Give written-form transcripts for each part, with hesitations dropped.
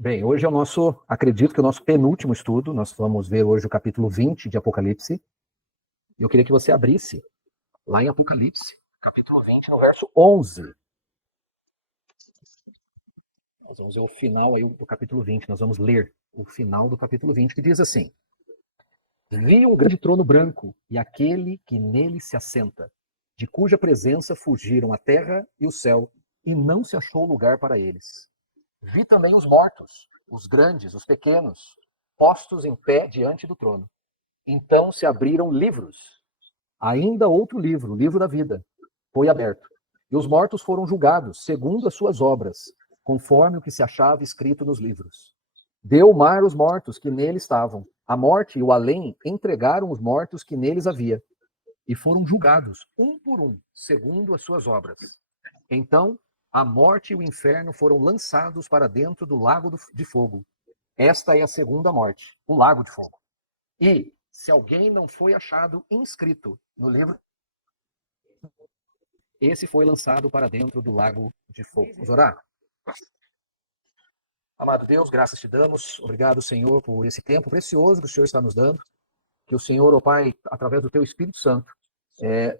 Bem, hoje é acredito que é o nosso penúltimo estudo. Nós vamos ver hoje o capítulo 20 de Apocalipse. E eu queria que você abrisse lá em Apocalipse, capítulo 20, no verso 11. Nós vamos ver o final aí do capítulo 20. Nós vamos ler o final do capítulo 20, que diz assim: Vi um grande trono branco e aquele que nele se assenta, de cuja presença fugiram a terra e o céu, e não se achou lugar para eles. Vi também os mortos, os grandes, os pequenos, postos em pé diante do trono. Então se abriram livros. Ainda outro livro, o livro da vida, foi aberto. E os mortos foram julgados, segundo as suas obras, conforme o que se achava escrito nos livros. Deu o mar os mortos que nele estavam. A morte e o além entregaram os mortos que neles havia. E foram julgados, um por um, segundo as suas obras. Então a morte e o inferno foram lançados para dentro do lago de fogo. Esta é a segunda morte, o lago de fogo. E, se alguém não foi achado inscrito no livro, esse foi lançado para dentro do lago de fogo. Vamos orar? Amado Deus, graças te damos. Obrigado, Senhor, por esse tempo precioso que o Senhor está nos dando. Que o Senhor, ó Pai, através do teu Espírito Santo,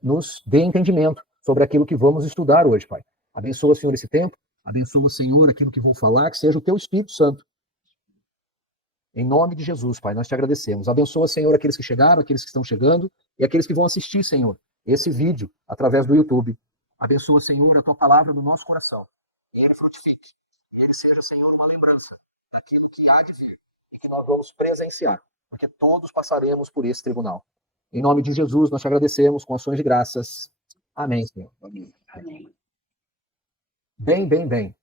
nos dê entendimento sobre aquilo que vamos estudar hoje, Pai. Abençoa, Senhor, esse tempo. Abençoa, Senhor, aquilo que vou falar, que seja o teu Espírito Santo. Em nome de Jesus, Pai, nós te agradecemos. Abençoa, Senhor, aqueles que chegaram, aqueles que estão chegando e aqueles que vão assistir, Senhor, esse vídeo através do YouTube. Abençoa, Senhor, a tua palavra no nosso coração. E ele frutifique. E ele seja, Senhor, uma lembrança daquilo que há de vir e que nós vamos presenciar, porque todos passaremos por esse tribunal. Em nome de Jesus, nós te agradecemos com ações de graças. Amém, Senhor. Amém. Bem.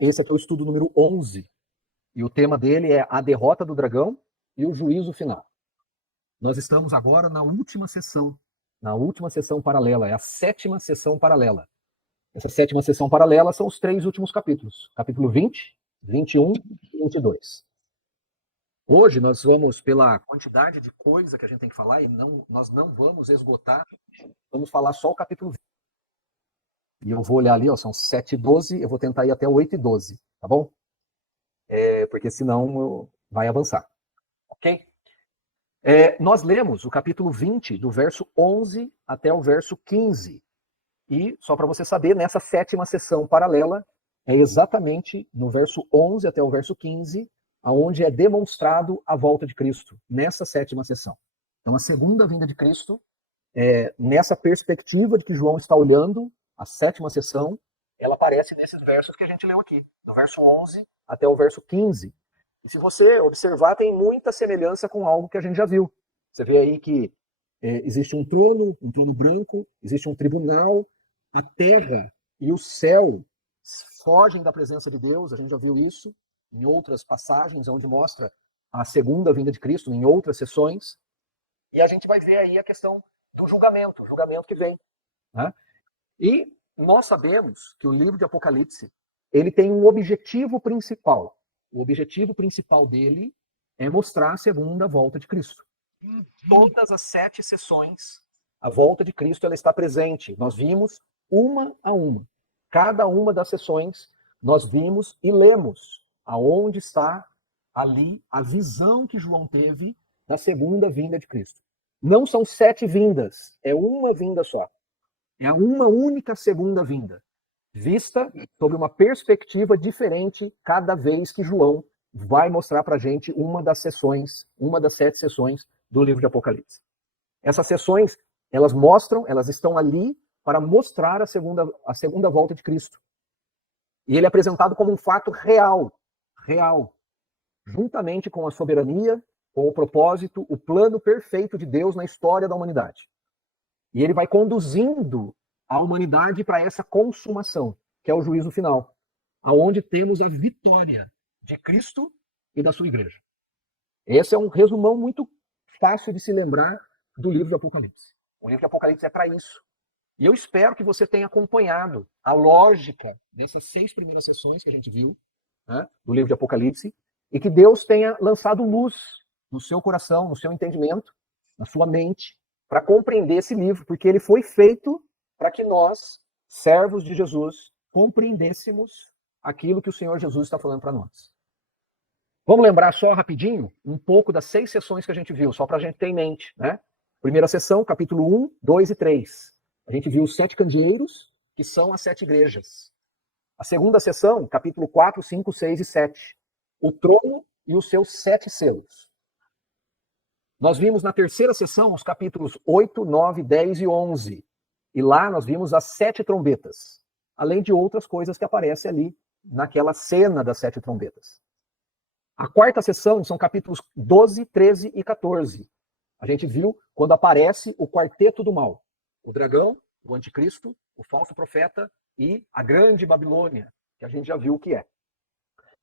Esse aqui é o estudo número 11. E o tema dele é a derrota do dragão e o juízo final. Nós estamos agora na última sessão paralela, é a 7ª sessão paralela. Essa 7ª sessão paralela são os 3 últimos capítulos, capítulo 20, 21 e 22. Hoje nós vamos, pela quantidade de coisa que a gente tem que falar, e nós não vamos esgotar, vamos falar só o capítulo 20. E eu vou olhar ali, ó, são 7:12, eu vou tentar ir até 8:12, tá bom? Porque senão vai avançar. Ok? Nós lemos o capítulo 20, do verso 11 até o verso 15. E, só para você saber, nessa 7ª sessão paralela, é exatamente no verso 11 até o verso 15, aonde é demonstrado a volta de Cristo, nessa 7ª sessão. Então, a segunda vinda de Cristo, nessa perspectiva de que João está olhando, a 7ª sessão, ela aparece nesses versos que a gente leu aqui, do verso 11 até o verso 15. E se você observar, tem muita semelhança com algo que a gente já viu. Você vê aí que existe um trono branco, existe um tribunal, a terra e o céu fogem da presença de Deus, a gente já viu isso em outras passagens, onde mostra a segunda vinda de Cristo, em outras sessões. E a gente vai ver aí a questão do julgamento, o julgamento que vem. Né? E nós sabemos que o livro de Apocalipse, ele tem um objetivo principal. O objetivo principal dele é mostrar a segunda volta de Cristo. Em todas as 7 sessões, a volta de Cristo ela está presente. Nós vimos uma a uma. Cada uma das sessões, nós vimos e lemos aonde está ali a visão que João teve da segunda vinda de Cristo. Não são 7 vindas, é uma vinda só. É uma única segunda vinda, vista sob uma perspectiva diferente cada vez que João vai mostrar para a gente uma das 7 sessões do livro de Apocalipse. Essas sessões, elas estão ali para mostrar a segunda volta de Cristo. E ele é apresentado como um fato real, juntamente com a soberania, com o propósito, o plano perfeito de Deus na história da humanidade. E ele vai conduzindo a humanidade para essa consumação, que é o juízo final, aonde temos a vitória de Cristo e da sua igreja. Esse é um resumão muito fácil de se lembrar do livro do Apocalipse. O livro do Apocalipse é para isso. E eu espero que você tenha acompanhado a lógica dessas 6 primeiras sessões que a gente viu, né, do livro de Apocalipse, e que Deus tenha lançado luz no seu coração, no seu entendimento, na sua mente, para compreender esse livro, porque ele foi feito para que nós, servos de Jesus, compreendêssemos aquilo que o Senhor Jesus está falando para nós. Vamos lembrar só rapidinho um pouco das 6 sessões que a gente viu, só para a gente ter em mente, né? Primeira sessão, capítulo 1, 2 e 3. A gente viu os 7 candeeiros, que são as 7 igrejas. A segunda sessão, capítulo 4, 5, 6 e 7. O trono e os seus 7 selos. Nós vimos na terceira sessão os capítulos 8, 9, 10 e 11. E lá nós vimos as 7 trombetas, além de outras coisas que aparecem ali naquela cena das 7 trombetas. A quarta sessão são capítulos 12, 13 e 14. A gente viu quando aparece o quarteto do mal. O dragão, o anticristo, o falso profeta e a grande Babilônia, que a gente já viu o que é.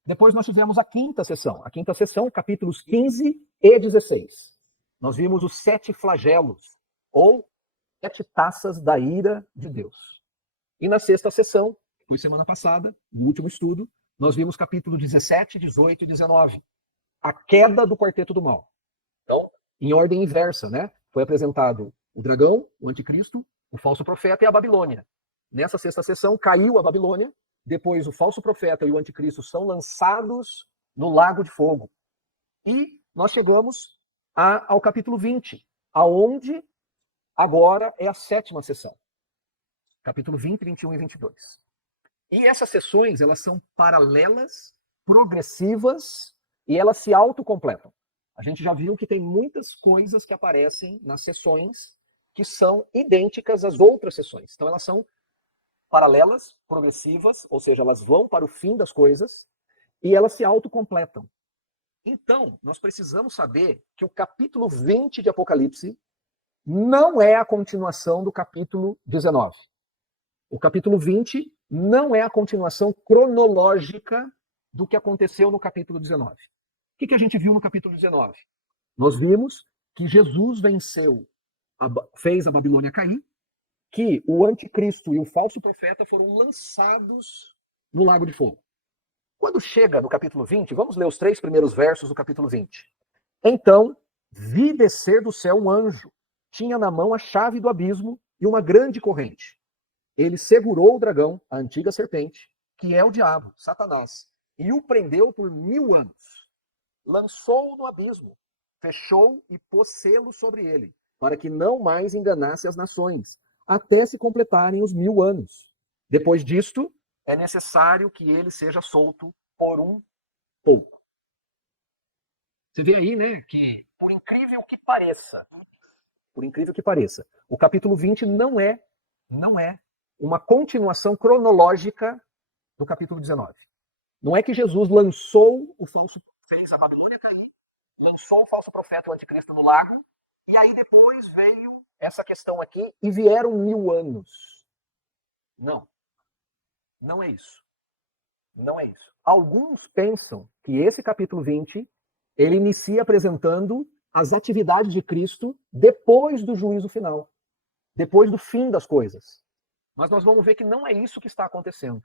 Depois nós tivemos a quinta sessão. A quinta sessão, capítulos 15 e 16. Nós vimos os 7 flagelos, ou 7 taças da ira de Deus. E na sexta sessão, que foi semana passada, no último estudo, nós vimos capítulo 17, 18 e 19. A queda do quarteto do mal. Então, em ordem inversa, né? Foi apresentado o dragão, o anticristo, o falso profeta e a Babilônia. Nessa sexta sessão, caiu a Babilônia, depois o falso profeta e o anticristo são lançados no lago de fogo. E nós chegamos ao capítulo 20, aonde agora é a sétima sessão. Capítulo 20, 21 e 22. E essas sessões, elas são paralelas, progressivas, e elas se autocompletam. A gente já viu que tem muitas coisas que aparecem nas sessões que são idênticas às outras sessões. Então elas são paralelas, progressivas, ou seja, elas vão para o fim das coisas, e elas se autocompletam. Então, nós precisamos saber que o capítulo 20 de Apocalipse não é a continuação do capítulo 19. O capítulo 20 não é a continuação cronológica do que aconteceu no capítulo 19. O que a gente viu no capítulo 19? Nós vimos que Jesus venceu, fez a Babilônia cair, que o anticristo e o falso profeta foram lançados no lago de fogo. Quando chega no capítulo 20, vamos ler os 3 primeiros versos do capítulo 20. Então, vi descer do céu um anjo, tinha na mão a chave do abismo e uma grande corrente. Ele segurou o dragão, a antiga serpente, que é o diabo, Satanás, e o prendeu por 1000 anos. Lançou-o no abismo, fechou e pôs selo sobre ele, para que não mais enganasse as nações, até se completarem os 1000 anos. Depois disto, é necessário que ele seja solto por um pouco. Você vê aí, né, que por incrível que pareça, o capítulo 20 não é uma continuação cronológica do capítulo 19. Não é que Jesus lançou o falso, fez a Babilônia cair, lançou o falso profeta, o anticristo, no lago, e aí depois veio essa questão aqui e vieram 1000 anos. Não. Não é isso. Não é isso. Alguns pensam que esse capítulo 20, ele inicia apresentando as atividades de Cristo depois do juízo final, depois do fim das coisas. Mas nós vamos ver que não é isso que está acontecendo.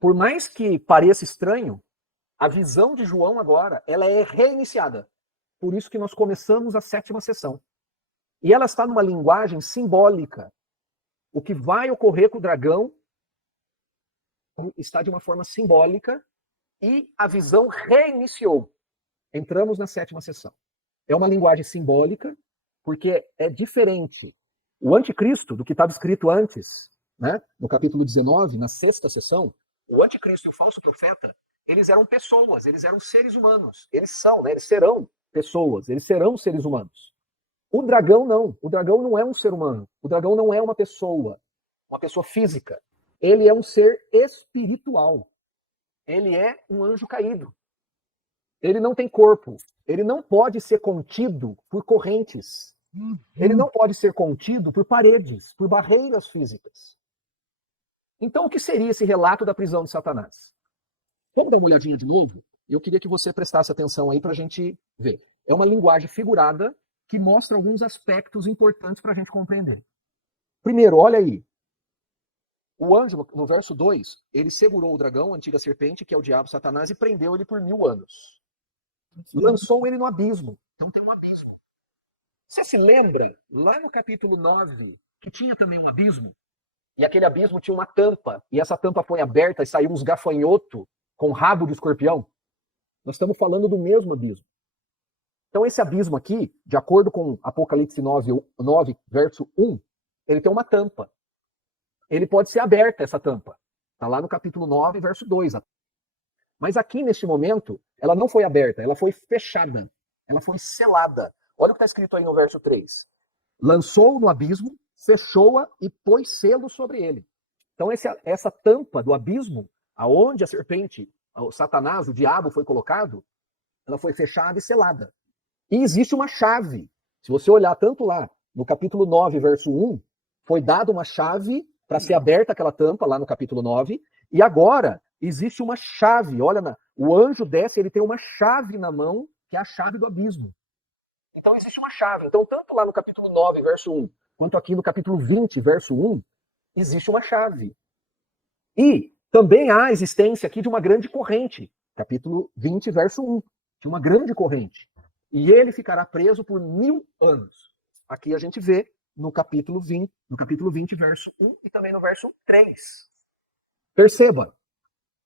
Por mais que pareça estranho, a visão de João agora, ela é reiniciada. Por isso que nós começamos a 7ª sessão. E ela está numa linguagem simbólica. O que vai ocorrer com o dragão está de uma forma simbólica e a visão reiniciou. Entramos na 7ª sessão. É uma linguagem simbólica, porque é diferente o anticristo do que estava escrito antes, né? No capítulo 19, na 6ª sessão. O anticristo e o falso profeta, eles eram pessoas, eles eram seres humanos. Eles são, né? Eles serão pessoas, eles serão seres humanos. O dragão não. O dragão não é um ser humano. O dragão não é uma pessoa física. Ele é um ser espiritual. Ele é um anjo caído. Ele não tem corpo. Ele não pode ser contido por correntes. Ele não pode ser contido por paredes, por barreiras físicas. Então, o que seria esse relato da prisão de Satanás? Vamos dar uma olhadinha de novo? Eu queria que você prestasse atenção aí para a gente ver. É uma linguagem figurada que mostra alguns aspectos importantes para a gente compreender. Primeiro, olha aí. O anjo, no verso 2, ele segurou o dragão, a antiga serpente, que é o diabo Satanás, e prendeu ele por 1000 anos. Lançou ele no abismo. Então tem um abismo. Você se lembra, lá no capítulo 9, que tinha também um abismo? e aquele abismo tinha uma tampa, e essa tampa foi aberta e saiu uns gafanhotos com rabo de escorpião. Nós estamos falando do mesmo abismo. Então esse abismo aqui, de acordo com Apocalipse 9, verso 1, ele tem uma tampa. Ele pode ser aberta, essa tampa. Está lá no capítulo 9, verso 2. Mas aqui, neste momento, ela não foi aberta, ela foi fechada. Ela foi selada. Olha o que está escrito aí no verso 3. Lançou-o no abismo, fechou-a e pôs selo sobre ele. Então essa tampa do abismo, aonde a serpente, o Satanás, o diabo foi colocado, ela foi fechada e selada. E existe uma chave. Se você olhar tanto lá, no capítulo 9, verso 1, foi dada uma chave para ser aberta aquela tampa, lá no capítulo 9, e agora existe uma chave. Olha, o anjo desce, ele tem uma chave na mão, que é a chave do abismo. Então existe uma chave. Então, tanto lá no capítulo 9, verso 1, quanto aqui no capítulo 20, verso 1, existe uma chave. E também há a existência aqui de uma grande corrente. Capítulo 20, verso 1. De uma grande corrente. E ele ficará preso por 1000 anos. Aqui a gente vê no capítulo 20, verso 1 e também no verso 3. Perceba,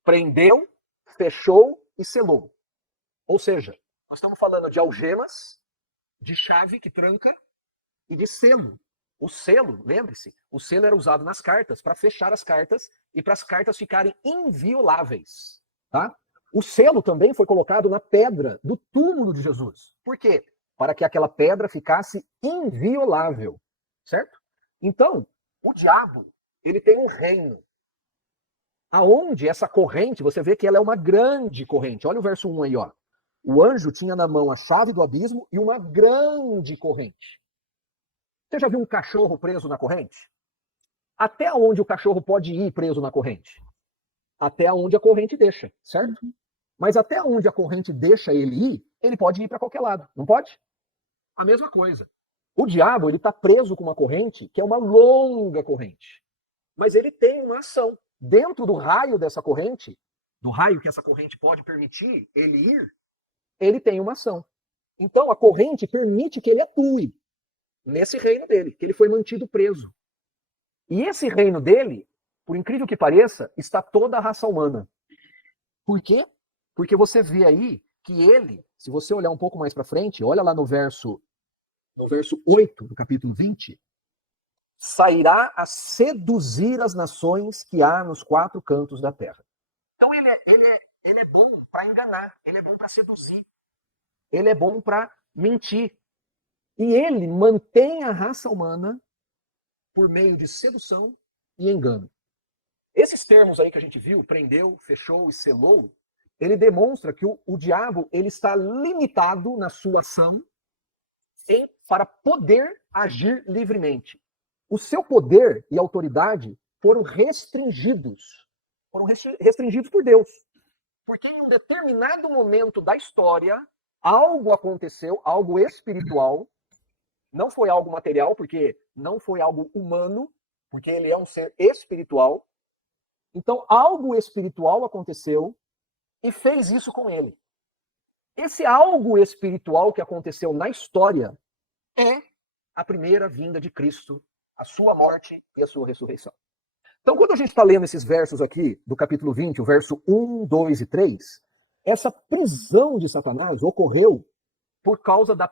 prendeu, fechou e selou. Ou seja, nós estamos falando de algemas, de chave que tranca e de selo. O selo, lembre-se, o selo era usado nas cartas para fechar as cartas e para as cartas ficarem invioláveis. Tá? O selo também foi colocado na pedra do túmulo de Jesus. Por quê? Para que aquela pedra ficasse inviolável. Certo? Então, o diabo, ele tem um reino. Aonde essa corrente, você vê que ela é uma grande corrente. Olha o verso 1 aí, ó. O anjo tinha na mão a chave do abismo e uma grande corrente. Você já viu um cachorro preso na corrente? Até onde o cachorro pode ir preso na corrente? Até onde a corrente deixa, certo? Mas até onde a corrente deixa ele ir, ele pode ir para qualquer lado, não pode? A mesma coisa. O diabo, ele está preso com uma corrente que é uma longa corrente. Mas ele tem uma ação. Dentro do raio dessa corrente, do raio que essa corrente pode permitir ele ir, ele tem uma ação. Então a corrente permite que ele atue nesse reino dele, que ele foi mantido preso. E esse reino dele, por incrível que pareça, está toda a raça humana. Por quê? Porque você vê aí que ele, se você olhar um pouco mais para frente, olha lá no verso 8 do capítulo 20, sairá a seduzir as nações que há nos 4 cantos da terra. Então ele é bom para enganar, ele é bom para seduzir, ele é bom para mentir. E ele mantém a raça humana por meio de sedução e engano. Esses termos aí que a gente viu, prendeu, fechou e selou, ele demonstra que o diabo ele está limitado na sua ação para poder agir livremente. O seu poder e autoridade foram restringidos por Deus. Porque em um determinado momento da história, algo aconteceu, algo espiritual, não foi algo material, porque não foi algo humano, porque ele é um ser espiritual. Então, algo espiritual aconteceu e fez isso com ele. Esse algo espiritual que aconteceu na história é a primeira vinda de Cristo, a sua morte e a sua ressurreição. Então, quando a gente está lendo esses versos aqui, do capítulo 20, o verso 1, 2 e 3, essa prisão de Satanás ocorreu por causa da...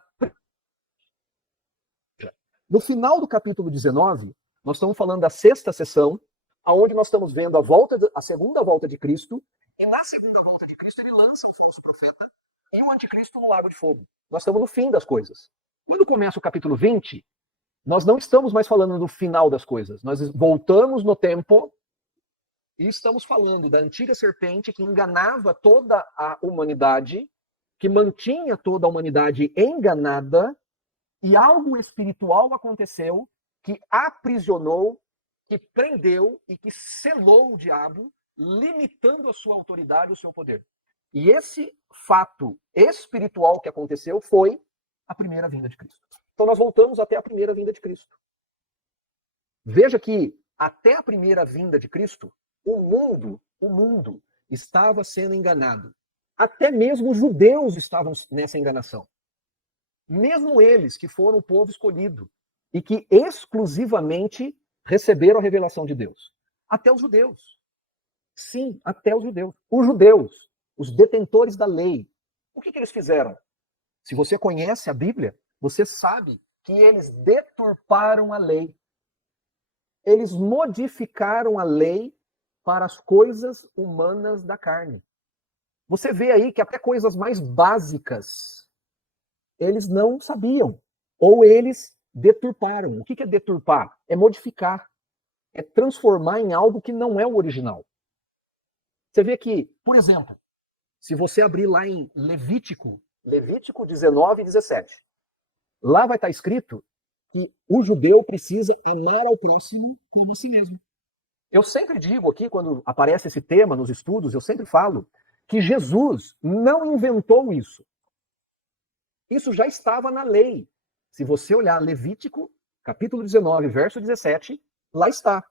No final do capítulo 19, nós estamos falando da 6ª sessão, onde nós estamos vendo a segunda volta de Cristo, e na segunda volta de Cristo ele lança o falso profeta e o anticristo no lago de fogo. Nós estamos no fim das coisas. Quando começa o capítulo 20, nós não estamos mais falando do final das coisas. Nós voltamos no tempo e estamos falando da antiga serpente que enganava toda a humanidade, que mantinha toda a humanidade enganada, e algo espiritual aconteceu que aprisionou, que prendeu e que selou o diabo, limitando a sua autoridade e o seu poder. E esse fato espiritual que aconteceu foi a primeira vinda de Cristo. Então nós voltamos até a primeira vinda de Cristo. Veja que até a primeira vinda de Cristo, o mundo estava sendo enganado. Até mesmo os judeus estavam nessa enganação. Mesmo eles que foram o povo escolhido e que exclusivamente receberam a revelação de Deus? Até os judeus. Sim, até os judeus. Os judeus, os detentores da lei. O que eles fizeram? Se você conhece a Bíblia, você sabe que eles deturparam a lei. Eles modificaram a lei para as coisas humanas da carne. Você vê aí que até coisas mais básicas eles não sabiam, ou eles deturparam. O que é deturpar? É modificar, é transformar em algo que não é o original. Você vê que, por exemplo, se você abrir lá em Levítico 19 e 17, lá vai estar escrito que o judeu precisa amar ao próximo como a si mesmo. Eu sempre digo aqui, quando aparece esse tema nos estudos, eu sempre falo que Jesus não inventou isso. Isso já estava na lei. Se você olhar Levítico, capítulo 19, verso 17, lá está.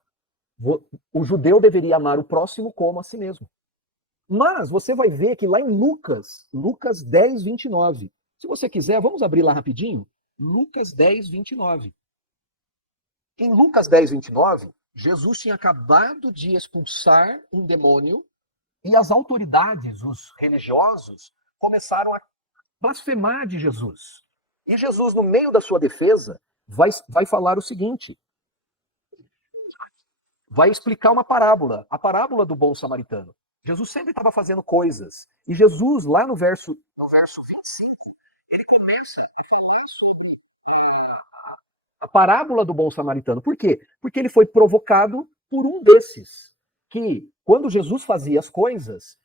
O judeu deveria amar o próximo como a si mesmo. Mas você vai ver que lá em Lucas 10, 29. Se você quiser, vamos abrir lá rapidinho. Lucas 10, 29. Em Lucas 10, 29, Jesus tinha acabado de expulsar um demônio e as autoridades, os religiosos, começaram a blasfemar de Jesus. E Jesus, no meio da sua defesa, vai falar o seguinte: vai explicar uma parábola, a parábola do bom samaritano. Jesus sempre estava fazendo coisas. E Jesus, lá no verso 25, ele começa a falar sobre a parábola do bom samaritano. Por quê? Porque ele foi provocado por um desses, que quando Jesus fazia as coisas,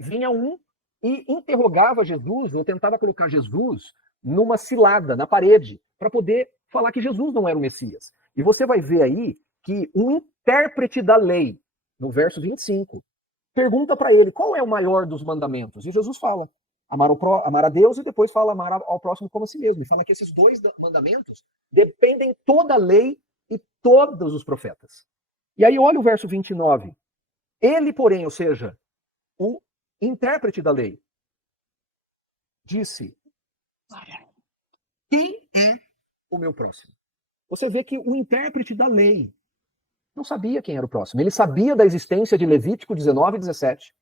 vinha um e interrogava Jesus, ou tentava colocar Jesus numa cilada, na parede, para poder falar que Jesus não era o Messias. E você vai ver aí que um intérprete da lei, no verso 25, pergunta para ele qual é o maior dos mandamentos. E Jesus fala, amar a Deus, e depois fala amar ao próximo como a si mesmo. E fala que esses dois mandamentos dependem toda a lei e todos os profetas. E aí olha o verso 29. Ele, porém, ou seja, o intérprete da lei, disse: quem é o meu próximo? Você vê que o intérprete da lei não sabia quem era o próximo. Ele sabia da existência de Levítico 19 e 17.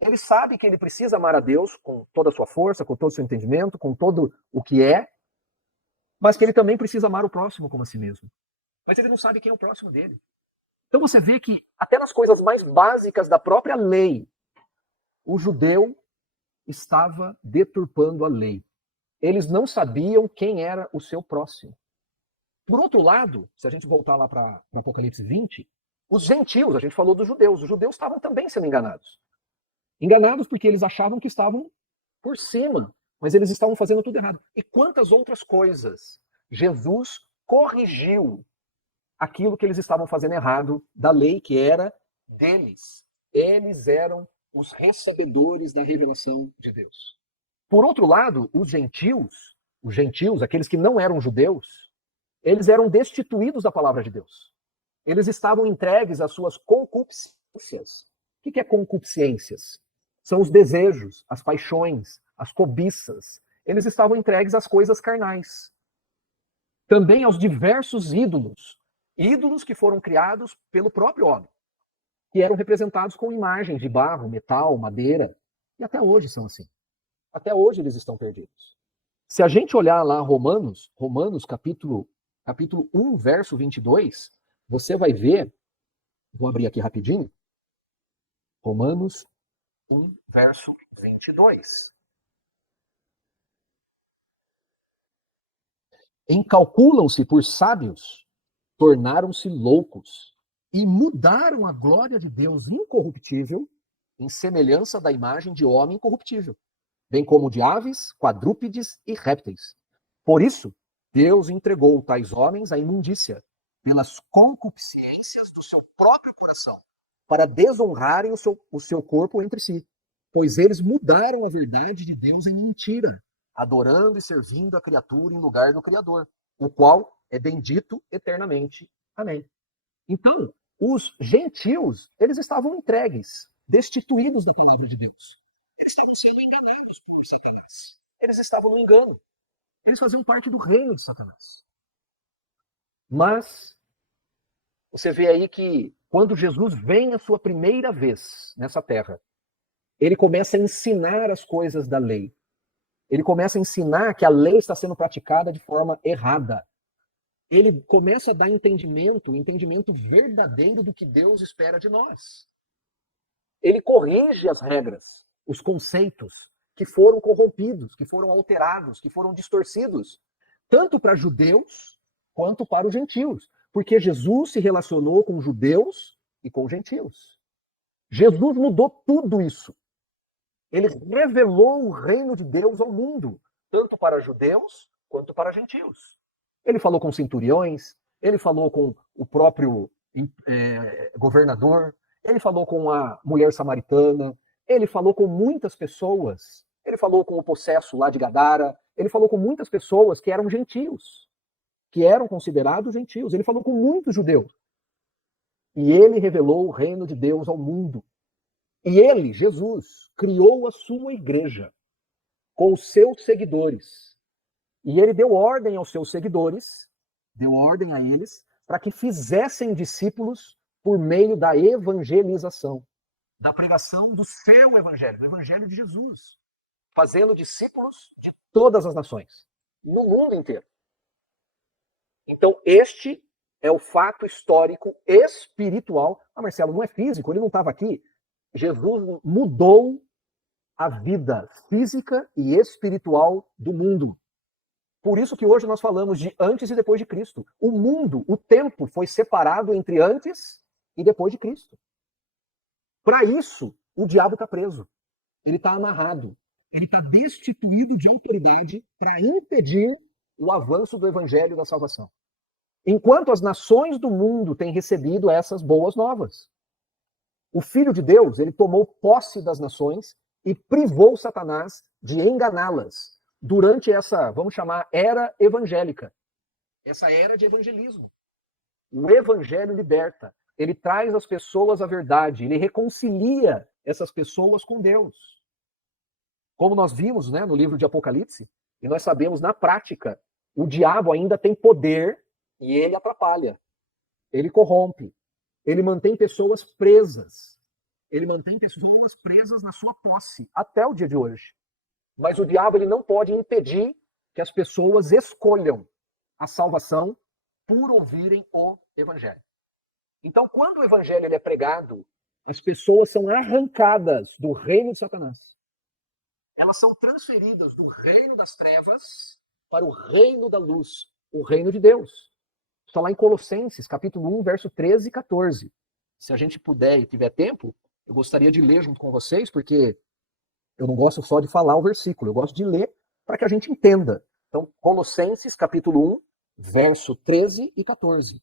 Ele sabe que ele precisa amar a Deus com toda a sua força, com todo o seu entendimento, com todo o que é, mas que ele também precisa amar o próximo como a si mesmo. Mas ele não sabe quem é o próximo dele. Então você vê que até nas coisas mais básicas da própria lei, o judeu estava deturpando a lei. Eles não sabiam quem era o seu próximo. Por outro lado, se a gente voltar lá para Apocalipse 20, os gentios, a gente falou dos judeus estavam também sendo enganados. Enganados porque eles achavam que estavam por cima, mas eles estavam fazendo tudo errado. E quantas outras coisas Jesus corrigiu aquilo que eles estavam fazendo errado da lei que era deles. Eles eram os recebedores da revelação de Deus. Por outro lado, os gentios, aqueles que não eram judeus, eles eram destituídos da palavra de Deus. Eles estavam entregues às suas concupiscências. O que é concupiscências? São os desejos, as paixões, as cobiças. Eles estavam entregues às coisas carnais. Também aos diversos ídolos. Ídolos que foram criados pelo próprio homem, que eram representados com imagens de barro, metal, madeira. E até hoje são assim. Até hoje eles estão perdidos. Se a gente olhar lá Romanos capítulo 1, verso 22, você vai ver, vou abrir aqui rapidinho, Romanos 1, verso 22. Encalculam-se por sábios, tornaram-se loucos e mudaram a glória de Deus incorruptível em semelhança da imagem de homem incorruptível, bem como de aves, quadrúpedes e répteis. Por isso, Deus entregou tais homens à imundícia, pelas concupiscências do seu próprio coração, para desonrarem o seu corpo entre si, pois eles mudaram a verdade de Deus em mentira, adorando e servindo a criatura em lugar do Criador, o qual é bendito eternamente. Amém. Então, os gentios, eles estavam entregues, destituídos da palavra de Deus. Eles estavam sendo enganados por Satanás. Eles estavam no engano. Eles faziam parte do reino de Satanás. Mas Você vê aí que quando Jesus vem a sua primeira vez nessa terra, ele começa a ensinar as coisas da lei. Ele começa a ensinar que a lei está sendo praticada de forma errada. Ele começa a dar entendimento, o entendimento verdadeiro do que Deus espera de nós. Ele corrige as regras, os conceitos que foram corrompidos, que foram alterados, que foram distorcidos, tanto para judeus quanto para os gentios, porque Jesus se relacionou com judeus e com gentios. Jesus mudou tudo isso. Ele revelou o reino de Deus ao mundo, tanto para judeus quanto para gentios. Ele falou com centuriões, ele falou com o próprio governador, ele falou com a mulher samaritana, ele falou com muitas pessoas, ele falou com o possesso lá de Gadara, ele falou com muitas pessoas que eram gentios, que eram considerados gentios, ele falou com muitos judeus. E ele revelou o reino de Deus ao mundo. E ele, Jesus, criou a sua igreja com os seus seguidores. E ele deu ordem aos seus seguidores, deu ordem a eles, para que fizessem discípulos por meio da evangelização, da pregação do seu evangelho, do evangelho de Jesus, fazendo discípulos de todas as nações, no mundo inteiro. Então, este é o fato histórico espiritual. Ah, Marcelo, não é físico, ele não estava aqui. Jesus mudou a vida física e espiritual do mundo. Por isso que hoje nós falamos de antes e depois de Cristo. O mundo, o tempo foi separado entre antes e depois de Cristo. Para isso, o diabo está preso. Ele está amarrado. Ele está destituído de autoridade para impedir o avanço do evangelho da salvação. Enquanto as nações do mundo têm recebido essas boas novas. O Filho de Deus, ele tomou posse das nações e privou Satanás de enganá-las durante essa, vamos chamar, era evangélica. Essa era de evangelismo. O evangelho liberta. Ele traz às pessoas a verdade. Ele reconcilia essas pessoas com Deus. Como nós vimos, né, no livro de Apocalipse, e nós sabemos na prática, o diabo ainda tem poder e ele atrapalha. Ele corrompe. Ele mantém pessoas presas. Ele mantém pessoas presas na sua posse, até o dia de hoje. Mas o diabo ele não pode impedir que as pessoas escolham a salvação por ouvirem o evangelho. Então, quando o evangelho ele é pregado, as pessoas são arrancadas do reino de Satanás. Elas são transferidas do reino das trevas para o reino da luz, o reino de Deus. Está lá em Colossenses, capítulo 1, verso 13 e 14. Se a gente puder e tiver tempo, eu gostaria de ler junto com vocês, porque eu não gosto só de falar o versículo, eu gosto de ler para que a gente entenda. Então, Colossenses, capítulo 1, verso 13 e 14.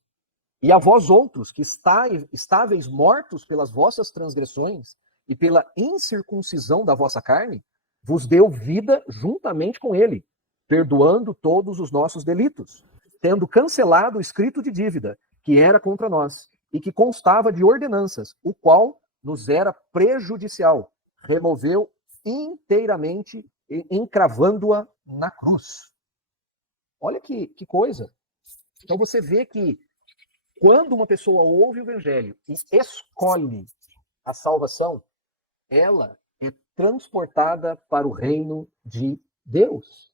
E a vós outros, que estáveis mortos pelas vossas transgressões e pela incircuncisão da vossa carne, vos deu vida juntamente com ele, perdoando todos os nossos delitos, tendo cancelado o escrito de dívida que era contra nós e que constava de ordenanças, o qual nos era prejudicial, removeu inteiramente, encravando-a na cruz. Olha que coisa. Então você vê que quando uma pessoa ouve o evangelho e escolhe a salvação, ela é transportada para o reino de Deus.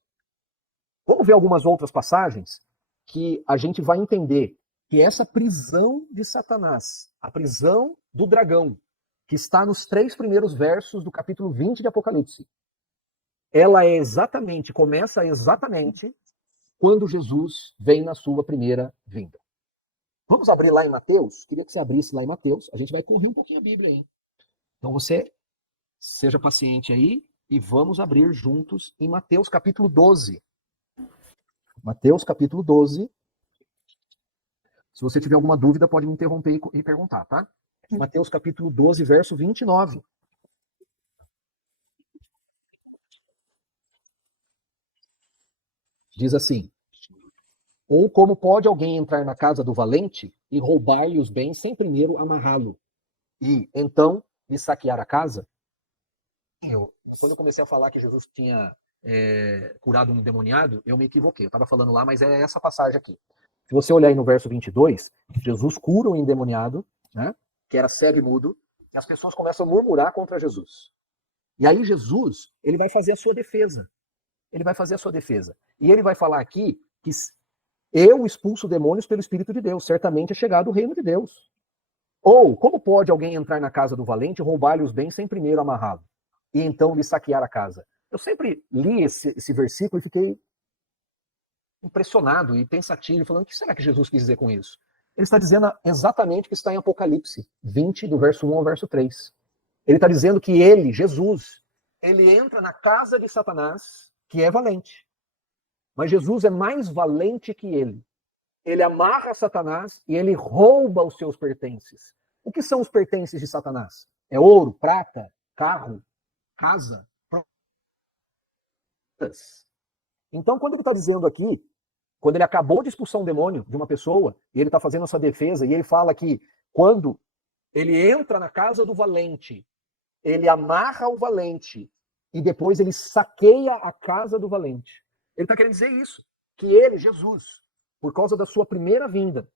Vamos ver algumas outras passagens que a gente vai entender que essa prisão de Satanás, a prisão do dragão, que está nos 3 primeiros versos do capítulo 20 de Apocalipse, ela começa exatamente quando Jesus vem na sua primeira vinda. Vamos abrir lá em Mateus? Queria que você abrisse lá em Mateus. A gente vai correr um pouquinho a Bíblia aí. Então você seja paciente aí e vamos abrir juntos em Mateus capítulo 12. Mateus capítulo 12. Se você tiver alguma dúvida, pode me interromper e perguntar, tá? Mateus capítulo 12, verso 29. Diz assim: ou como pode alguém entrar na casa do valente e roubar-lhe os bens sem primeiro amarrá-lo? E então lhe saquear a casa? Quando eu comecei a falar que Jesus tinha curado um endemoniado, eu me equivoquei. Eu estava falando lá, mas é essa passagem aqui. Se você olhar aí no verso 22, Jesus cura o endemoniado, né, que era cego e mudo, e as pessoas começam a murmurar contra Jesus. E aí Jesus, ele vai fazer a sua defesa. Ele vai fazer a sua defesa. E ele vai falar aqui que eu expulso demônios pelo Espírito de Deus. Certamente é chegado o reino de Deus. Ou, como pode alguém entrar na casa do valente, roubar-lhe os bens sem primeiro amarrá-lo? E então lhe saquear a casa? Eu sempre li esse versículo e fiquei impressionado e pensativo, falando, o que será que Jesus quis dizer com isso? Ele está dizendo exatamente o que está em Apocalipse 20, do verso 1 ao verso 3. Ele está dizendo que ele, Jesus, ele entra na casa de Satanás, que é valente. Mas Jesus é mais valente que ele. Ele amarra Satanás e ele rouba os seus pertences. O que são os pertences de Satanás? É ouro, prata, carro, casa, plantas. Então, quando ele está dizendo aqui, quando ele acabou de expulsar um demônio de uma pessoa, e ele está fazendo essa defesa, e ele fala que quando ele entra na casa do valente, ele amarra o valente, e depois ele saqueia a casa do valente. Ele está querendo dizer isso, que ele, Jesus, por causa da sua primeira vinda,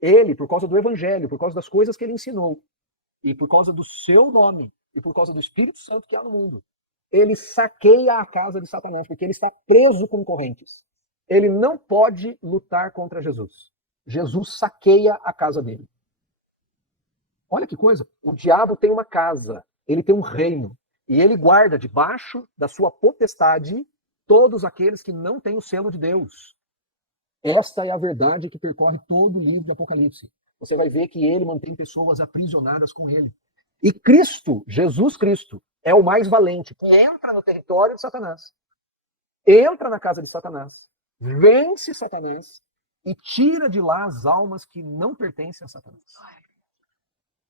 ele, por causa do evangelho, por causa das coisas que ele ensinou, e por causa do seu nome, e por causa do Espírito Santo que há no mundo, ele saqueia a casa de Satanás, porque ele está preso com correntes. Ele não pode lutar contra Jesus. Jesus saqueia a casa dele. Olha que coisa. O diabo tem uma casa, ele tem um reino, e ele guarda debaixo da sua potestade todos aqueles que não têm o selo de Deus. Esta é a verdade que percorre todo o livro de Apocalipse. Você vai ver que ele mantém pessoas aprisionadas com ele. E Cristo, Jesus Cristo, é o mais valente, que entra no território de Satanás. Entra na casa de Satanás, vence Satanás e tira de lá as almas que não pertencem a Satanás.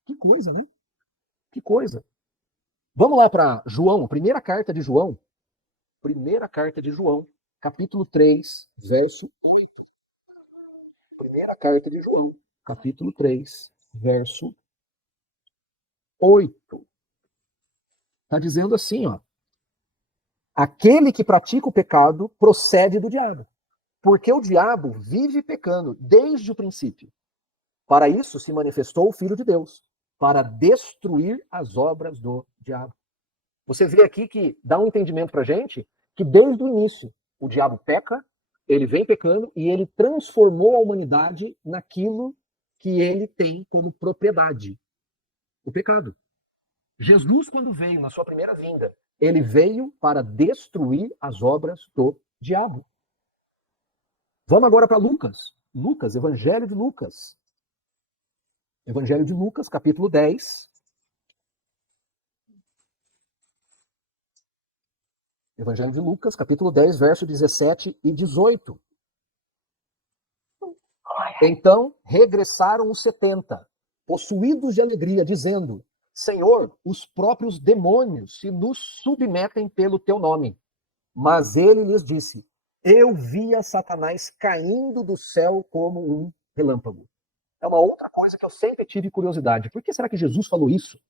Que coisa, né? Que coisa. Vamos lá para João, primeira carta de João. Primeira carta de João, capítulo 3, verso 8. Primeira carta de João, capítulo 3, verso 8. Está dizendo assim, ó. Aquele que pratica o pecado procede do diabo, porque o diabo vive pecando desde o princípio. Para isso se manifestou o Filho de Deus, para destruir as obras do diabo. Você vê aqui que dá um entendimento para a gente que desde o início o diabo peca, ele vem pecando e ele transformou a humanidade naquilo que ele tem como propriedade, o pecado. Jesus, quando veio na sua primeira vinda, ele veio para destruir as obras do diabo. Vamos agora para Lucas. Lucas, Evangelho de Lucas. Evangelho de Lucas, capítulo 10. Evangelho de Lucas, capítulo 10, verso 17 e 18. Então regressaram os 70, possuídos de alegria, dizendo: Senhor, os próprios demônios se nos submetem pelo teu nome. Mas ele lhes disse: eu via Satanás caindo do céu como um relâmpago. É uma outra coisa que eu sempre tive curiosidade. Por que será que Jesus falou isso?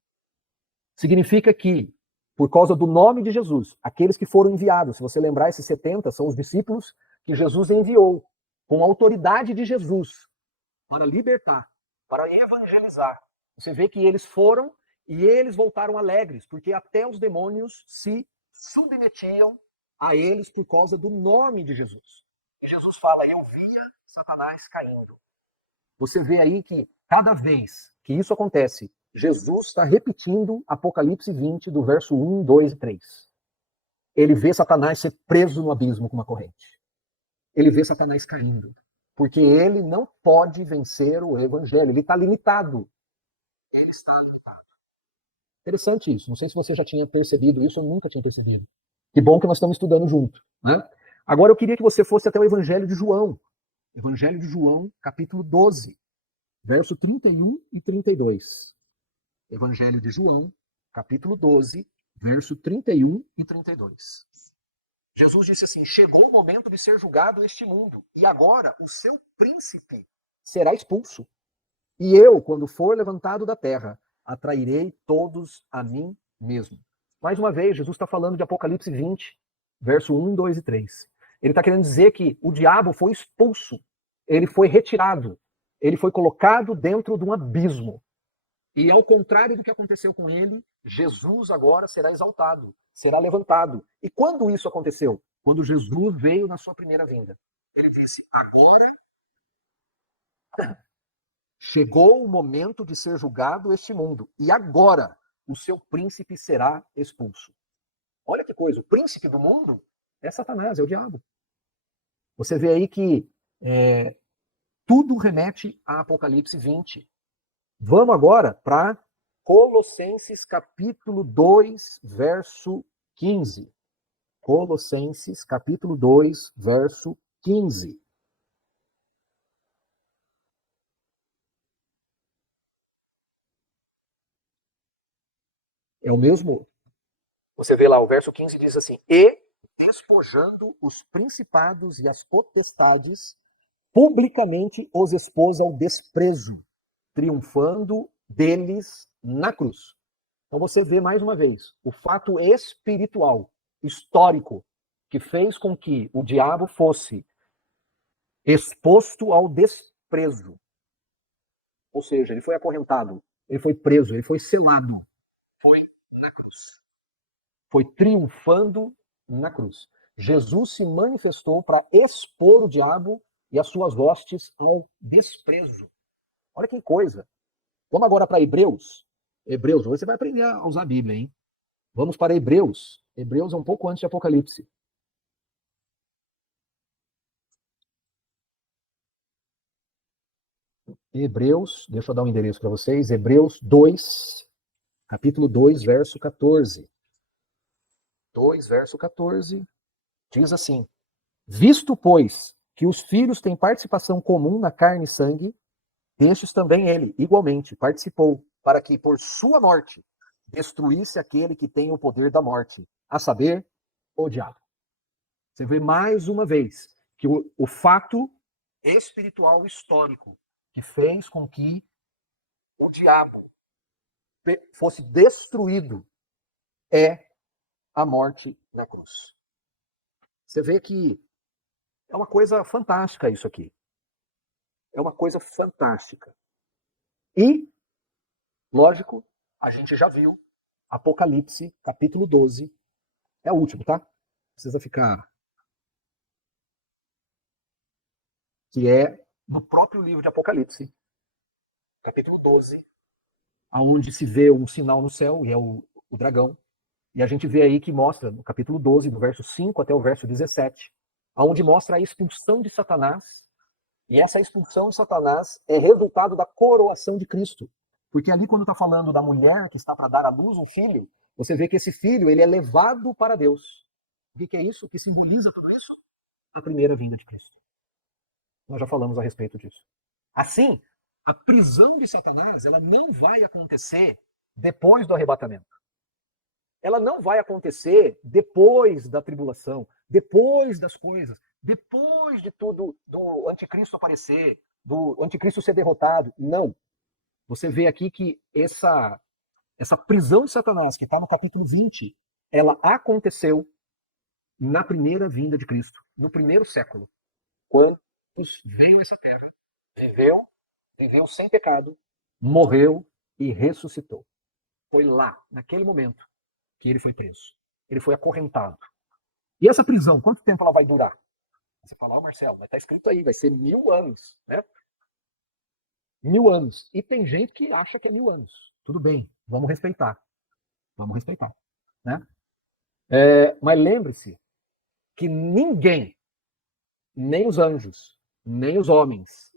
Significa que, por causa do nome de Jesus, aqueles que foram enviados, se você lembrar, esses 70 são os discípulos que Jesus enviou, com a autoridade de Jesus, para libertar, para evangelizar. Você vê que eles foram e eles voltaram alegres, porque até os demônios se submetiam a eles por causa do nome de Jesus. E Jesus fala: eu via Satanás caindo. Você vê aí que cada vez que isso acontece, Jesus está repetindo Apocalipse 20, do verso 1, 2 e 3. Ele vê Satanás ser preso no abismo com uma corrente. Ele vê Satanás caindo. Porque ele não pode vencer o evangelho. Ele está limitado. Ele está limitado. Interessante isso. Não sei se você já tinha percebido isso, eu nunca tinha percebido. Que bom que nós estamos estudando junto, né? Agora eu queria que você fosse até o Evangelho de João. Evangelho de João, capítulo 12, verso 31 e 32. Evangelho de João, capítulo 12, verso 31 e 32. Jesus disse assim: chegou o momento de ser julgado este mundo, e agora o seu príncipe será expulso. E eu, quando for levantado da terra, atrairei todos a mim mesmo. Mais uma vez, Jesus está falando de Apocalipse 20, verso 1, 2 e 3. Ele está querendo dizer que o diabo foi expulso. ele foi retirado, ele foi colocado dentro de um abismo. E ao contrário do que aconteceu com ele, Jesus agora será exaltado, será levantado. E quando isso aconteceu? Quando Jesus veio na sua primeira vinda. Ele disse: agora chegou o momento de ser julgado este mundo. E agora o seu príncipe será expulso. Olha que coisa, o príncipe do mundo é Satanás, é o diabo. Você vê aí que tudo remete a Apocalipse 20. Vamos agora para Colossenses capítulo 2, verso 15. Colossenses capítulo 2, verso 15. É o mesmo. Você vê lá, o verso 15 diz assim: e despojando os principados e as potestades, publicamente os expôs ao desprezo, triunfando deles na cruz. Então você vê mais uma vez o fato espiritual, histórico, que fez com que o diabo fosse exposto ao desprezo. Ou seja, ele foi acorrentado, ele foi preso, ele foi selado, foi na cruz. Foi triunfando na cruz. Jesus se manifestou para expor o diabo e as suas hostes ao desprezo. Olha que coisa. Vamos agora para Hebreus. Hebreus, hoje você vai aprender a usar a Bíblia, hein? Vamos para Hebreus. Hebreus é um pouco antes de Apocalipse. Hebreus, deixa eu dar um endereço para vocês. Hebreus 2, capítulo 2, verso 14. 2, verso 14, diz assim: visto, pois, que os filhos têm participação comum na carne e sangue, destes também ele, igualmente, participou, para que, por sua morte, destruísse aquele que tem o poder da morte, a saber, o diabo. Você vê mais uma vez que o fato espiritual histórico que fez com que o diabo fosse destruído é a morte na cruz. Você vê que é uma coisa fantástica isso aqui. É uma coisa fantástica. E, lógico, a gente já viu Apocalipse, capítulo 12. É o último, tá? Precisa ficar. Que é no próprio livro de Apocalipse, capítulo 12, aonde se vê um sinal no céu, e é o dragão. E a gente vê aí que mostra, no capítulo 12, do verso 5 até o verso 17, aonde mostra a expulsão de Satanás. E essa expulsão de Satanás é resultado da coroação de Cristo. Porque ali, quando está falando da mulher que está para dar à luz um filho, você vê que esse filho ele é levado para Deus. O que é isso? O que simboliza tudo isso? A primeira vinda de Cristo. Nós já falamos a respeito disso. Assim, a prisão de Satanás ela não vai acontecer depois do arrebatamento. Ela não vai acontecer depois da tribulação, depois das coisas, depois de tudo, do anticristo aparecer, do anticristo ser derrotado. Não. Você vê aqui que essa prisão de Satanás, que está no capítulo 20, ela aconteceu na primeira vinda de Cristo, no primeiro século, quando veio a essa terra, viveu sem pecado, morreu e ressuscitou. Foi lá, naquele momento, que ele foi preso. Ele foi acorrentado. E essa prisão, quanto tempo ela vai durar? Você fala, Marcelo, mas está escrito aí, vai ser 1000 anos, né? 1000 anos. E tem gente que acha que é 1000 anos. Tudo bem, vamos respeitar. Vamos respeitar. Né? Mas lembre-se que ninguém, nem os anjos, nem os homens,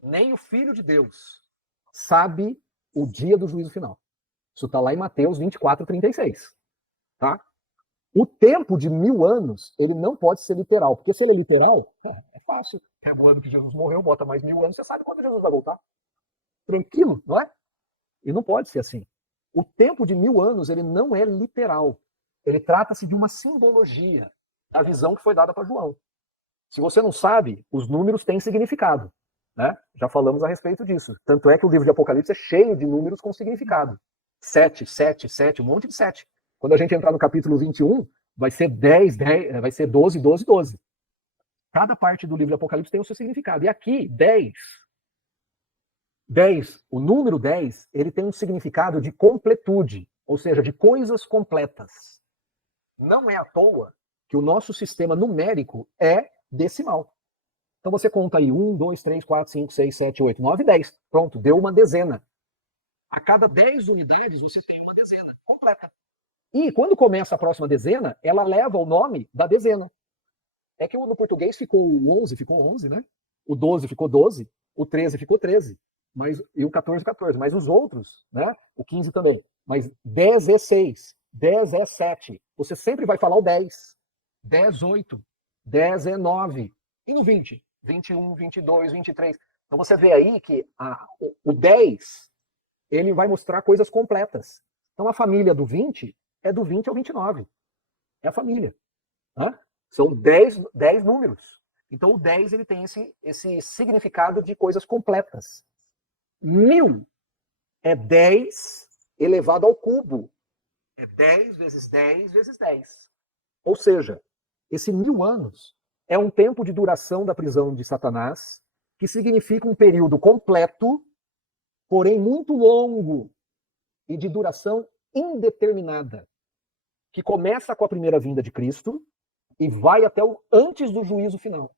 nem o Filho de Deus, sabe o dia do juízo final. Isso está lá em Mateus 24, 36. Tá? O tempo de 1000 anos, ele não pode ser literal, porque se ele é literal, é fácil. Pega o ano que Jesus morreu, bota mais 1000 anos, você sabe quando Jesus vai voltar. Tranquilo, não é? E não pode ser assim. O tempo de 1000 anos, ele não é literal. Ele trata-se de uma simbologia da visão que foi dada para João. Se você não sabe, os números têm significado. Né? Já falamos a respeito disso. Tanto é que o livro de Apocalipse é cheio de números com significado. 7, 7, 7, um monte de 7. Quando a gente entrar no capítulo 21, vai ser 10, 10, vai ser 12, 12, 12. Cada parte do livro de Apocalipse tem o seu significado. E aqui, 10, o número 10, ele tem um significado de completude, ou seja, de coisas completas. Não é à toa que o nosso sistema numérico é decimal. Então você conta aí 1, 2, 3, 4, 5, 6, 7, 8, 9, 10. Pronto, deu uma dezena. A cada 10 unidades você tem uma dezena completa. E quando começa a próxima dezena, ela leva o nome da dezena. É que no português ficou o 11, ficou 11, né? O 12 ficou 12, o 13 ficou 13, e o 14, 14. Mas os outros, né? O 15 também. Mas 10 é 6, 10 é 7. Você sempre vai falar o 10. 10, 8, 10 é 9. E no 20? 21, 22, 23. Então você vê aí que o 10, ele vai mostrar coisas completas. Então a família do 20 é do 20 ao 29. É a família. Hã? São 10 números. Então o 10 ele tem esse significado de coisas completas. 1000 é 10 elevado ao cubo. É 10 vezes 10 vezes 10. Ou seja, esse 1000 anos é um tempo de duração da prisão de Satanás, que significa um período completo, porém muito longo e de duração indeterminada, que começa com a primeira vinda de Cristo e vai até antes do juízo final,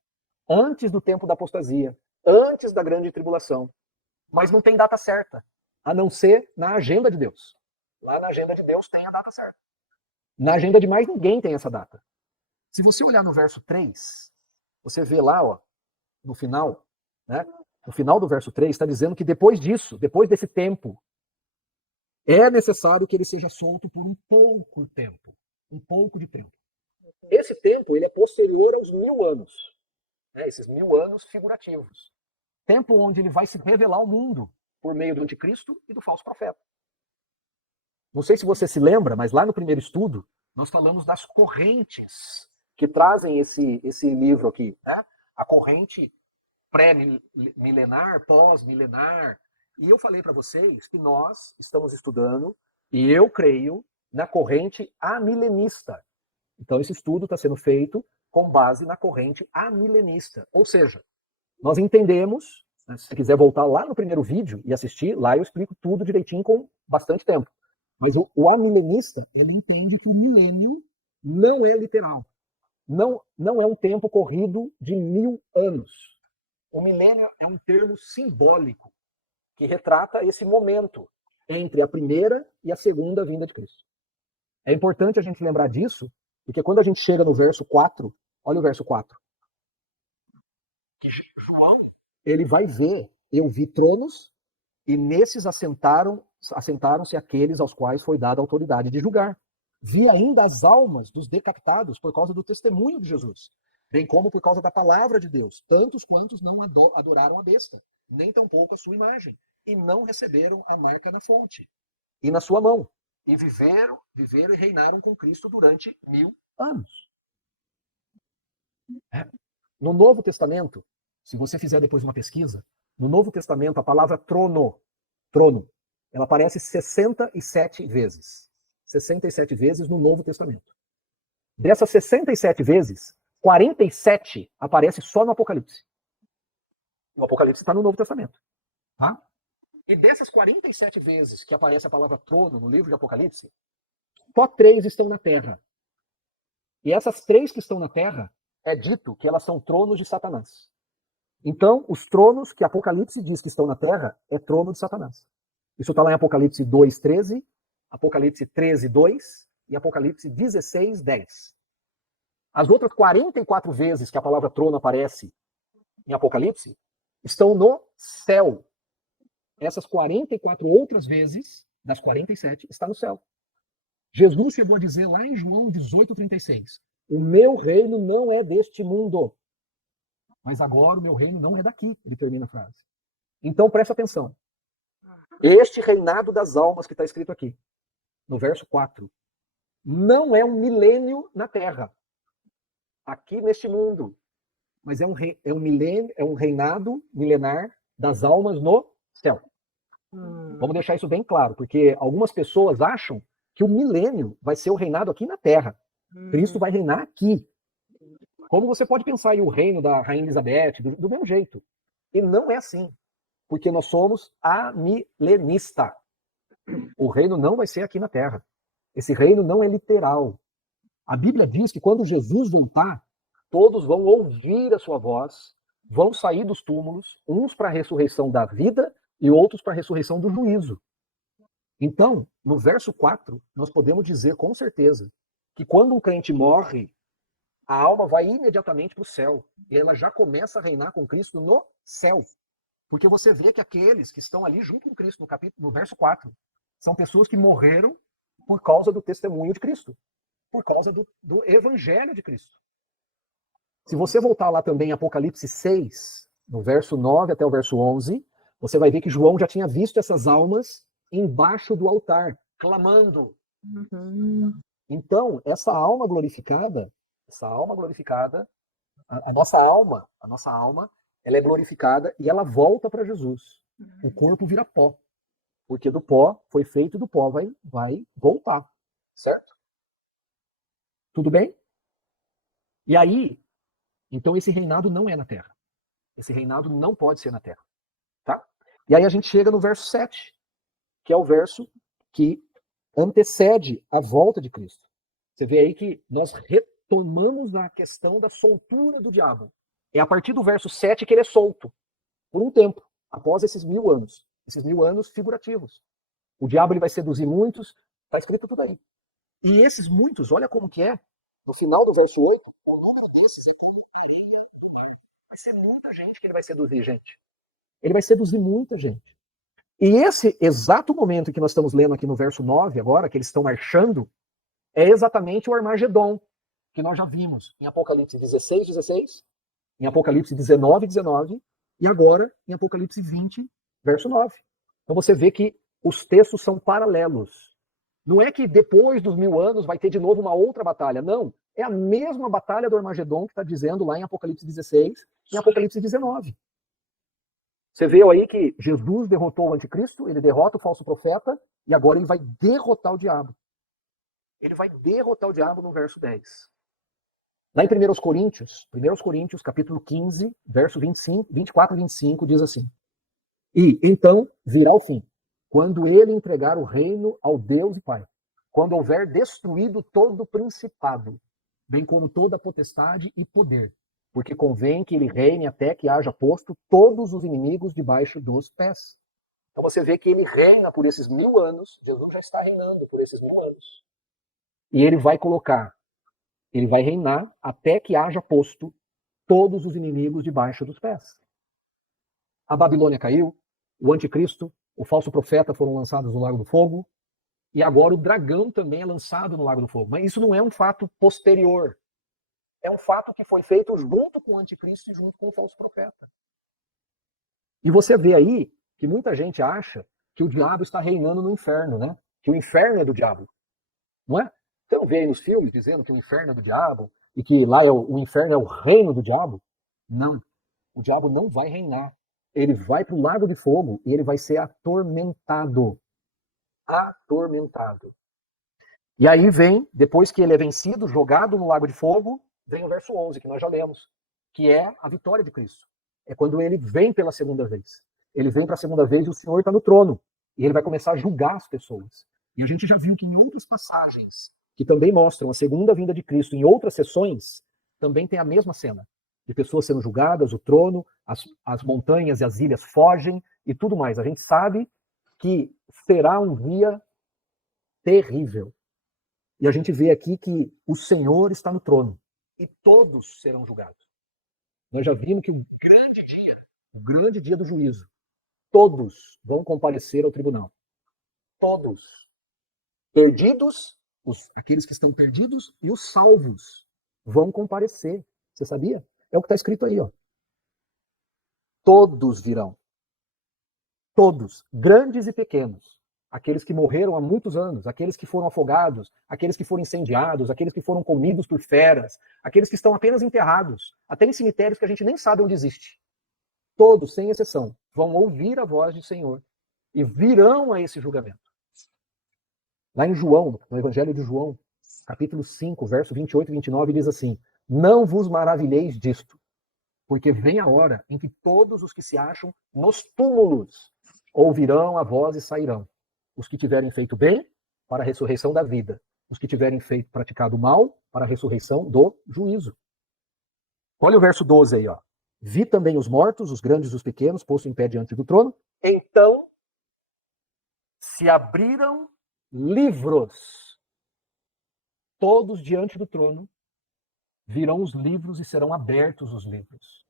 antes do tempo da apostasia, antes da grande tribulação. Mas não tem data certa, a não ser na agenda de Deus. Lá na agenda de Deus tem a data certa. Na agenda de mais ninguém tem essa data. Se você olhar no verso 3, você vê lá, ó, no final, né? No final do verso 3, está dizendo que depois disso, depois desse tempo, é necessário que ele seja solto por um pouco tempo. Um pouco de tempo. Esse tempo ele é posterior aos 1000 anos. Né? Esses 1000 anos figurativos. Tempo onde ele vai se revelar ao mundo por meio do anticristo e do falso profeta. Não sei se você se lembra, mas lá no primeiro estudo, nós falamos das correntes que trazem esse livro aqui. Né? A corrente pré-milenar, pós-milenar. E eu falei para vocês que nós estamos estudando, e eu creio, na corrente amilenista. Então esse estudo está sendo feito com base na corrente amilenista. Ou seja, nós entendemos, né, se você quiser voltar lá no primeiro vídeo e assistir, lá eu explico tudo direitinho com bastante tempo. Mas o amilenista, ele entende que o milênio não é literal. Não é um tempo corrido de 1000 anos. O milênio é um termo simbólico que retrata esse momento entre a primeira e a segunda vinda de Cristo. É importante a gente lembrar disso, porque quando a gente chega no verso 4, olha o verso 4. Que João, ele vai ver, eu vi tronos, e nesses assentaram-se aqueles aos quais foi dada a autoridade de julgar. Vi ainda as almas dos decapitados por causa do testemunho de Jesus, bem como por causa da palavra de Deus, tantos quantos não adoraram a besta, nem tampouco a sua imagem, e não receberam a marca da fonte e na sua mão, e viveram e reinaram com Cristo durante 1000 anos. No Novo Testamento, se você fizer depois uma pesquisa, no Novo Testamento a palavra trono, ela aparece 67 vezes. 67 vezes no Novo Testamento. Dessas 67 vezes, 47 aparece só no Apocalipse. O Apocalipse está no Novo Testamento. Tá? E dessas 47 vezes que aparece a palavra trono no livro de Apocalipse, só 3 estão na Terra. E essas 3 que estão na Terra, é dito que elas são tronos de Satanás. Então, os tronos que Apocalipse diz que estão na Terra é trono de Satanás. Isso está lá em Apocalipse 2:13, Apocalipse 13:2 e Apocalipse 16:10. As outras 44 vezes que a palavra trono aparece em Apocalipse estão no céu. Essas 44 outras vezes, das 47, está no céu. Jesus chegou a dizer lá em João 18:36, o meu reino não é deste mundo, mas agora o meu reino não é daqui. Ele termina a frase. Então presta atenção. Este reinado das almas que está escrito aqui, no verso 4, não é um milênio na Terra, aqui neste mundo, mas é um reinado milenar das almas no céu. Vamos deixar isso bem claro, porque algumas pessoas acham que o milênio vai ser o reinado aqui na Terra. Cristo vai reinar aqui. Como você pode pensar aí o reino da Rainha Elizabeth, do mesmo jeito. E não é assim, porque nós somos amilenista. O reino não vai ser aqui na Terra. Esse reino não é literal. A Bíblia diz que quando Jesus voltar, todos vão ouvir a sua voz, vão sair dos túmulos, uns para a ressurreição da vida e outros para a ressurreição do juízo. Então, no verso 4, nós podemos dizer com certeza que quando um crente morre, a alma vai imediatamente para o céu. E ela já começa a reinar com Cristo no céu. Porque você vê que aqueles que estão ali junto com Cristo, no verso 4, são pessoas que morreram por causa do testemunho de Cristo, por causa do evangelho de Cristo. Se você voltar lá também em Apocalipse 6, no verso 9 até o verso 11, você vai ver que João já tinha visto essas almas embaixo do altar, clamando. Então, essa alma glorificada, a nossa alma, ela é glorificada e ela volta para Jesus. O corpo vira pó, porque do pó foi feito e do pó vai voltar, certo? Tudo bem? E aí, então esse reinado não é na Terra. Esse reinado não pode ser na Terra, tá? E aí a gente chega no verso 7, que é o verso que antecede a volta de Cristo. Você vê aí que nós retomamos a questão da soltura do diabo. É a partir do verso 7 que ele é solto, por um tempo, após esses 1000 anos. Esses 1000 anos figurativos. O diabo ele vai seduzir muitos, está escrito tudo aí. E esses muitos, olha como que é, no final do verso 8, o número desses é como areia do mar. Vai ser muita gente que ele vai seduzir, gente. Ele vai seduzir muita gente. E esse exato momento que nós estamos lendo aqui no verso 9 agora, que eles estão marchando, é exatamente o Armagedon, que nós já vimos em Apocalipse 16, 16, em Apocalipse 19, 19, e agora em Apocalipse 20, verso 9. Então você vê que os textos são paralelos. Não é que depois dos 1000 anos vai ter de novo uma outra batalha. Não. É a mesma batalha do Armagedon que está dizendo lá em Apocalipse 16 e em Apocalipse 19. Você vê aí que Jesus derrotou o anticristo, ele derrota o falso profeta, e agora ele vai derrotar o diabo. Ele vai derrotar o diabo no verso 10. Lá em 1 Coríntios, capítulo 15, verso 25, 24 e 25, diz assim: E então virá o fim, quando ele entregar o reino ao Deus e Pai, quando houver destruído todo o principado, bem como toda a potestade e poder, porque convém que ele reine até que haja posto todos os inimigos debaixo dos pés. Então você vê que ele reina por esses 1000 anos, Jesus já está reinando por esses 1000 anos. E ele vai reinar até que haja posto todos os inimigos debaixo dos pés. A Babilônia caiu, o anticristo, o falso profeta foram lançados no Lago do Fogo, e agora o dragão também é lançado no Lago do Fogo. Mas isso não é um fato posterior. É um fato que foi feito junto com o anticristo e junto com o falso profeta. E você vê aí que muita gente acha que o diabo está reinando no inferno, né? Que o inferno é do diabo. Não é? Então vê aí nos filmes dizendo que o inferno é do diabo e que lá o inferno é o reino do diabo. Não. O diabo não vai reinar. Ele vai para o lago de fogo e ele vai ser atormentado. Atormentado. E aí vem, depois que ele é vencido, jogado no lago de fogo, vem o verso 11, que nós já lemos, que é a vitória de Cristo. É quando ele vem pela segunda vez. Ele vem para a segunda vez e o Senhor está no trono. E ele vai começar a julgar as pessoas. E a gente já viu que em outras passagens, que também mostram a segunda vinda de Cristo, em outras sessões, também tem a mesma cena. De pessoas sendo julgadas, o trono, as montanhas e as ilhas fogem e tudo mais. A gente sabe que será um dia terrível. E a gente vê aqui que o Senhor está no trono e todos serão julgados. Nós já vimos que o grande dia do juízo, todos vão comparecer ao tribunal. Todos. Perdidos, aqueles que estão perdidos e os salvos vão comparecer. Você sabia? É o que está escrito aí, ó. Todos virão. Todos, grandes e pequenos. Aqueles que morreram há muitos anos, aqueles que foram afogados, aqueles que foram incendiados, aqueles que foram comidos por feras, aqueles que estão apenas enterrados, até em cemitérios que a gente nem sabe onde existe. Todos, sem exceção, vão ouvir a voz do Senhor e virão a esse julgamento. Lá em João, no Evangelho de João, capítulo 5, verso 28 e 29, diz assim: Não vos maravilheis disto, porque vem a hora em que todos os que se acham nos túmulos ouvirão a voz e sairão. Os que tiverem feito bem, para a ressurreição da vida. Os que tiverem praticado mal, para a ressurreição do juízo. Olha o verso 12 aí, ó. Vi também os mortos, os grandes e os pequenos, postos em pé diante do trono. Então se abriram livros. Todos diante do trono virão os livros e serão abertos os livros.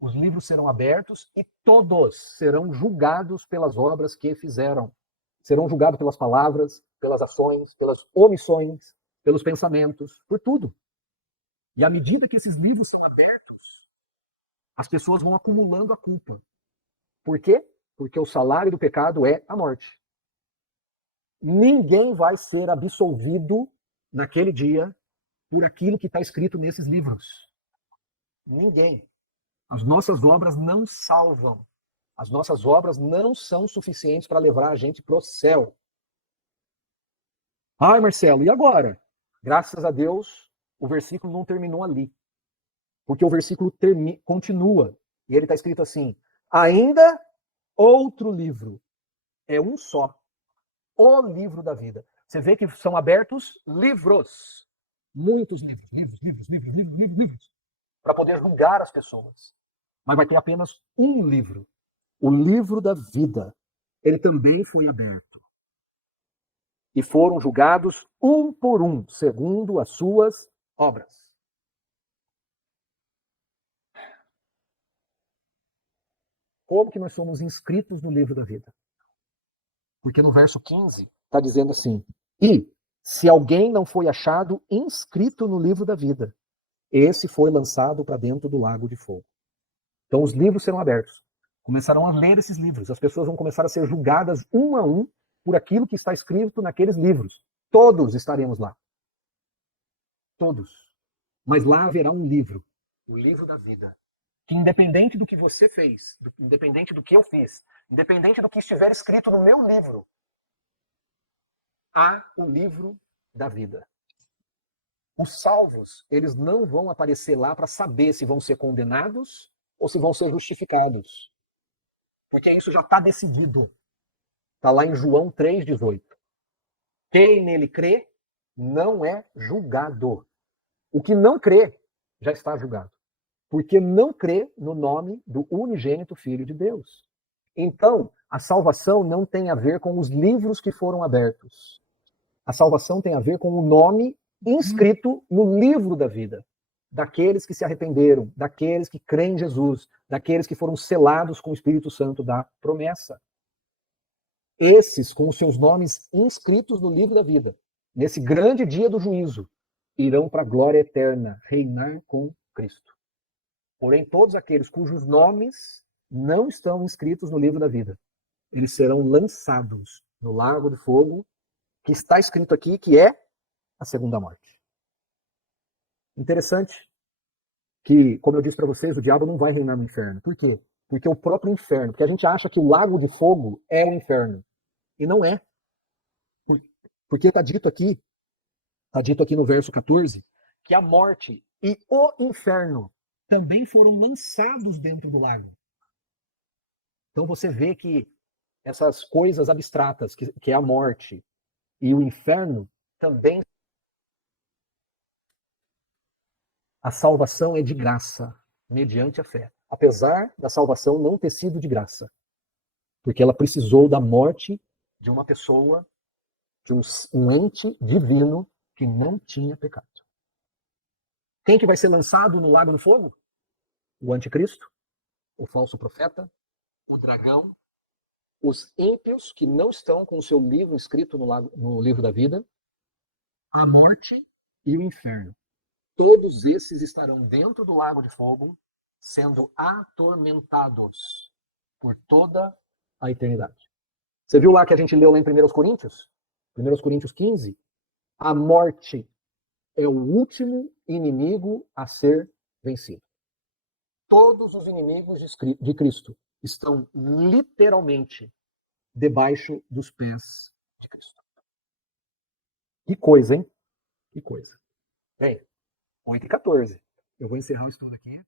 Os livros serão abertos e todos serão julgados pelas obras que fizeram. Serão julgados pelas palavras, pelas ações, pelas omissões, pelos pensamentos, por tudo. E à medida que esses livros são abertos, as pessoas vão acumulando a culpa. Por quê? Porque o salário do pecado é a morte. Ninguém vai ser absolvido naquele dia por aquilo que está escrito nesses livros. Ninguém. As nossas obras não salvam. As nossas obras não são suficientes para levar a gente para o céu. Ai, Marcelo, e agora? Graças a Deus, o versículo não terminou ali. Porque o versículo continua. E ele está escrito assim: ainda outro livro. É um só. O livro da vida. Você vê que são abertos livros. Muitos livros. Para poder julgar as pessoas. Mas vai ter apenas um livro. O livro da vida. Ele também foi aberto. E foram julgados um por um, segundo as suas obras. Como que nós somos inscritos no livro da vida? Porque no verso 15 está dizendo assim: e se alguém não foi achado inscrito no livro da vida, esse foi lançado para dentro do lago de fogo. Então os livros serão abertos. Começarão a ler esses livros. As pessoas vão começar a ser julgadas um a um por aquilo que está escrito naqueles livros. Todos estaremos lá. Todos. Mas lá haverá um livro, o livro da vida, que independente do que você fez, independente do que eu fiz, independente do que estiver escrito no meu livro, há o livro da vida. Os salvos, eles não vão aparecer lá para saber se vão ser condenados ou se vão ser justificados. Porque isso já está decidido. Está lá em João 3,18. Quem nele crê não é julgado. O que não crê já está julgado. Porque não crê no nome do unigênito Filho de Deus. Então, a salvação não tem a ver com os livros que foram abertos. A salvação tem a ver com o nome inscrito no livro da vida. Daqueles que se arrependeram, daqueles que creem em Jesus, daqueles que foram selados com o Espírito Santo da promessa. Esses, com os seus nomes inscritos no livro da vida, nesse grande dia do juízo, irão para a glória eterna, reinar com Cristo. Porém, todos aqueles cujos nomes não estão inscritos no livro da vida, eles serão lançados no lago de fogo, que está escrito aqui que é a segunda morte. Interessante que, como eu disse para vocês, o diabo não vai reinar no inferno. Por quê? Porque o próprio inferno, porque a gente acha que o lago de fogo é o inferno. E não é. Porque está dito aqui no verso 14, que a morte e o inferno também foram lançados dentro do lago. Então você vê que essas coisas abstratas, que é a morte e o inferno, também. A salvação é de graça, mediante a fé. Apesar da salvação não ter sido de graça. Porque ela precisou da morte de uma pessoa, de um ente divino que não tinha pecado. Quem que vai ser lançado no lago do fogo? O anticristo, o falso profeta, o dragão, os ímpios que não estão com o seu livro escrito no livro da vida, a morte e o inferno. Todos esses estarão dentro do lago de fogo, sendo atormentados por toda a eternidade. Você viu lá que a gente leu lá em 1 Coríntios? 1 Coríntios 15? A morte é o último inimigo a ser vencido. Todos os inimigos de Cristo estão literalmente debaixo dos pés de Cristo. Que coisa, hein? Que coisa. Bem, 8:14. Eu vou encerrar o estudo aqui.